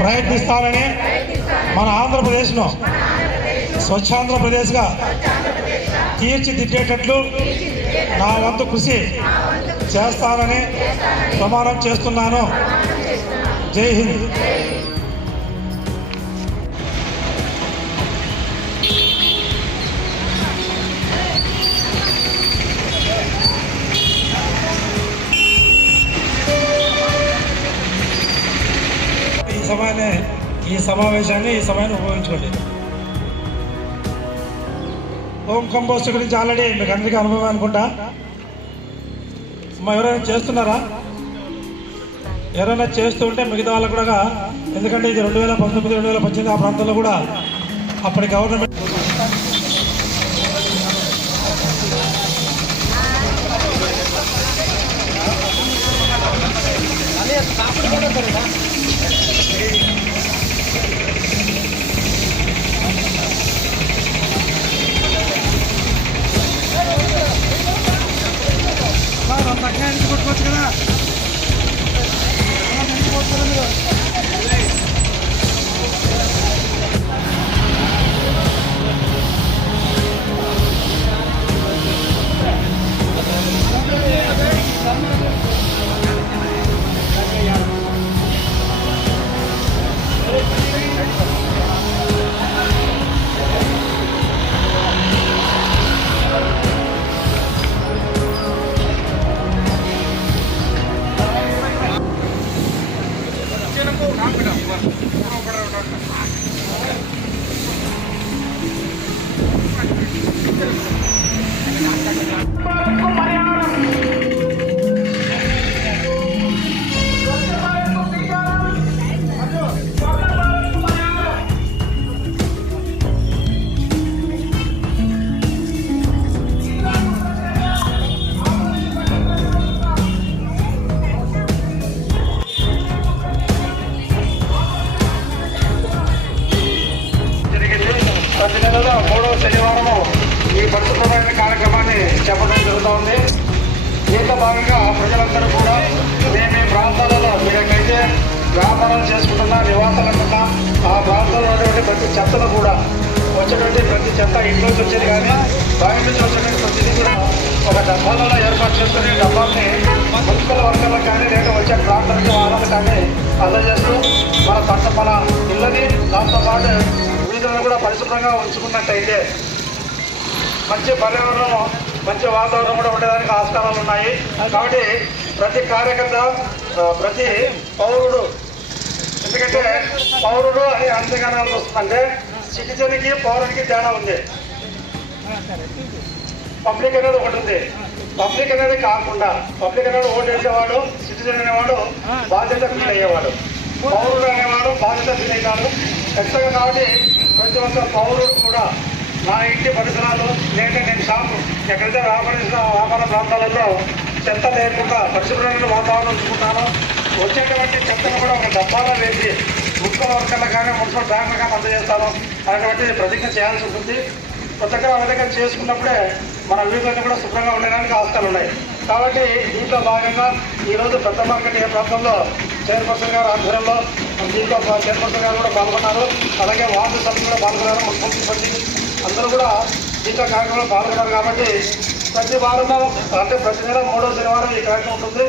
ప్రయత్నిస్తానని మన ఆంధ్రప్రదేశ్ను స్వచ్ఛాంధ్రప్రదేశ్గా తీర్చిదిద్దేటట్లు నా వంతు కృషి చేస్తానని ప్రమాణం చేస్తున్నాను. జై హింద్. ఈ సమావేశాన్ని ఈ సమయాన్ని ఉపయోగించుకోండి. హోమ్ కంపోస్ట్ గురించి ఆల్రెడీ మీకు అందరికీ అనుభవం అనుకుంటా. ఎవరైనా చేస్తున్నారా? ఎవరైనా చేస్తూ ఉంటే మిగతా వాళ్ళకు కూడా, ఎందుకంటే ఇది 2019, 2018 ఆ ప్రాంతంలో కూడా అప్పటి గవర్నమెంట్ కొట్టుకోవచ్చు కదా. మూడవ శనివారము ఈ పరిశుభ్రమైన కార్యక్రమాన్ని చెప్పడం జరుగుతోంది. దీంతో భాగంగా ప్రజలందరూ కూడా మీ ప్రాంతాలలో మీరైతే వ్యాపారాలు చేసుకుంటున్నా, నివాసాలనుకున్నా ఆ ప్రాంతాల్లో ఉన్నటువంటి ప్రతి చెత్తను కూడా వచ్చేటువంటి ప్రతి చెత్త ఇంట్లోకి వచ్చేది కానీ బయట నుంచి వచ్చేటువంటి ప్రతిదీ కూడా ఒక డబ్బాలలో ఏర్పాటు చేసుకుని డబ్బాల్ని మున్సిపల్ వర్గాలకు కానీ లేదా వచ్చే ట్రాక్టర్కి వాహనాలు కానీ అందజేస్తూ మన ఇళ్ళని దాంతోపాటు వీధులను కూడా పరిశుభ్రంగా ఉంచుకున్నట్టయితే మంచి పర్యావరణం, మంచి వాతావరణం కూడా ఉండడానికి ఆస్కారాలు ఉన్నాయి. కాబట్టి ప్రతి కార్యకర్త, ప్రతి పౌరుడు, ఎందుకంటే పౌరుడు అని అంతగానాలు వస్తుందంటే సిటిజన్కి పౌరుడికి తేడా ఉంది. పబ్లిక్ అనేది ఒకటి ఉంది. పబ్లిక్ అనేది కాకుండా పబ్లిక్ అనేది ఓటు వేసేవాడు, సిటిజన్ అనేవాడు బాధ్యత ఫీల్ అయ్యేవాడు, పౌరుడు అనేవాడు బాధ్యత ఫీల్ అయ్యాడు ఖచ్చితంగా. కాబట్టి ప్రతి ఒక్క పౌరుడు కూడా నా ఇంటి పరిసరాలు లేదా నేను షాపు ఎక్కడైతే వ్యాపార ప్రాంతాలలో చెత్త లేకుండా పరిశుభ్రమైన వాతావరణం ఉంచుకుంటాను. వచ్చేటువంటి చెత్తను కూడా ఒక డబ్బాలో వేసి మున్సిపల్ వర్కర్లకు కానీ మున్సిపల్ బ్యాంకులు కానీ అందజేస్తాను అనేటువంటి ప్రతిజ్ఞ చేయాల్సి ఉంటుంది. కొత్తగా ఆ విధంగా చేసుకున్నప్పుడే మన వీధులన్నీ కూడా శుభ్రంగా ఉండడానికి ఆస్కారాలు ఉన్నాయి. కాబట్టి దీంట్లో భాగంగా ఈరోజు పెద్ద మార్కెట్ ఏ ప్రాంతంలో చైర్పర్సన్ గారు ఆధ్వర్యంలో దీంట్లో చైర్పర్సన్ గారు కూడా పాల్గొన్నారు. అలాగే వార్డు సభ్యులు కూడా పాల్గొన్నారు. మున్సిపల్ సిబ్బంది అందరూ కూడా దీంట్లో కార్యక్రమంలో పాల్గొన్నారు. కాబట్టి ప్రతి వారంలో అంటే ప్రతి నెల 3వ శనివారం ఈ కార్యక్రమం ఉంటుంది.